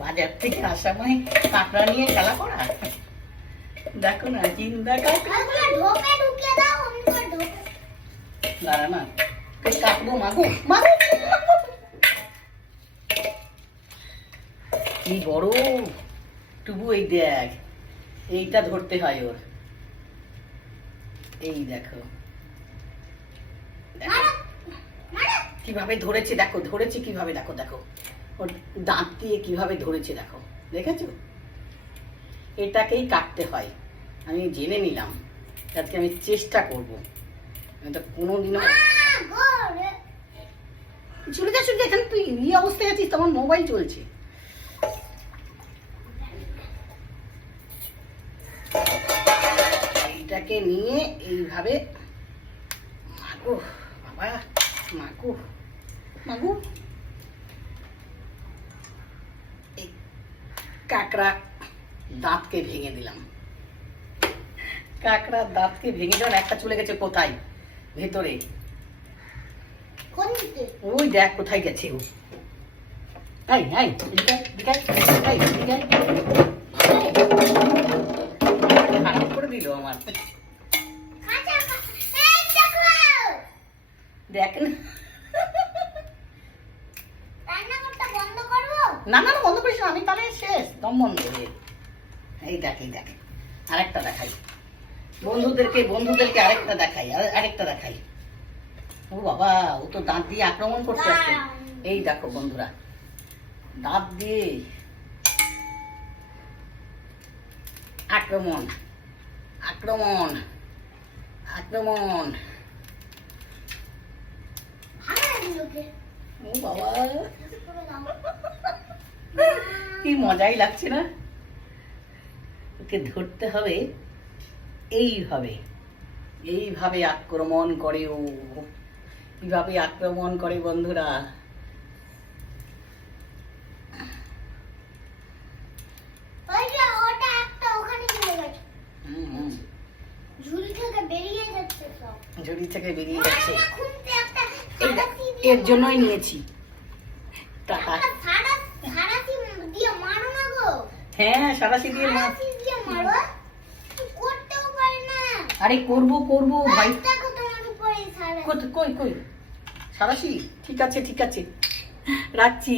বাজার থেকে আসা মানে কাঁকড়া নিয়ে খেলা করা। দেখো না জিন্দা কাঁকড়া। দাঁড়া না কাটবো, মাগো মাগো কি বড় টুবু। এই দেখ, এইটা ধরতে হয় ওর। এই দেখো কিভাবে ধরেছে, দেখো ধরেছে কিভাবে, দেখো দেখো ওর দাঁত দিয়ে কিভাবে ধরেছে, দেখো দেখেছো? এটাকেই কাটতে হয়, আমি জেনে নিলাম, আজকে আমি চেষ্টা করবো। আমি তো কোনোদিনও চলে যা, চলে যা, এখানে তুই এই অবস্থায় আছিস, তোমার মোবাইল চলছে। এইটাকে নিয়ে এইভাবে, মাগো বাবা, মাগো মাগো, এই কাঁকড়া দাঁতকে ভেঙে দিলাম। কাঁকড়ার দাঁতকে ভেঙে দিলাম। একটা চলে গেছে কোথায়, ভেতরে। ওই দেখ কোথায় গেছে ও। খারাপ করে দিল আমার। দেখ না, না না বন্ধ করিস না, আমি তাহলে শেষ, দম বন্ধ হয়ে। এই দেখ, এই দেখ, আরেকটা দেখাই বন্ধুদেরকে আরেকটা দেখাই, আরেকটা দেখাই। ও বাবা, ও তো দাঁত দিয়ে আক্রমণ করতে আসছে। এই দেখো বন্ধুরা, দাঁত দিয়ে আক্রমণ আক্রমণ আক্রমণ। ও বাবা, কি মজাই লাগছে না? ওকে ধরতে হবে এইভাবে, এইভাবে আক্রমণ করে ও। কিভাবে আক্রমণ করে বন্ধুরা, ঝুড়ি থেকে বেরিয়ে যাচ্ছে। এর জন্যই নিয়েছি টাকা। হ্যাঁ, সারাশি দিয়ে মাছ। আরে করবো ভাই। কই কই সারাশি, ঠিক আছে রাখছি।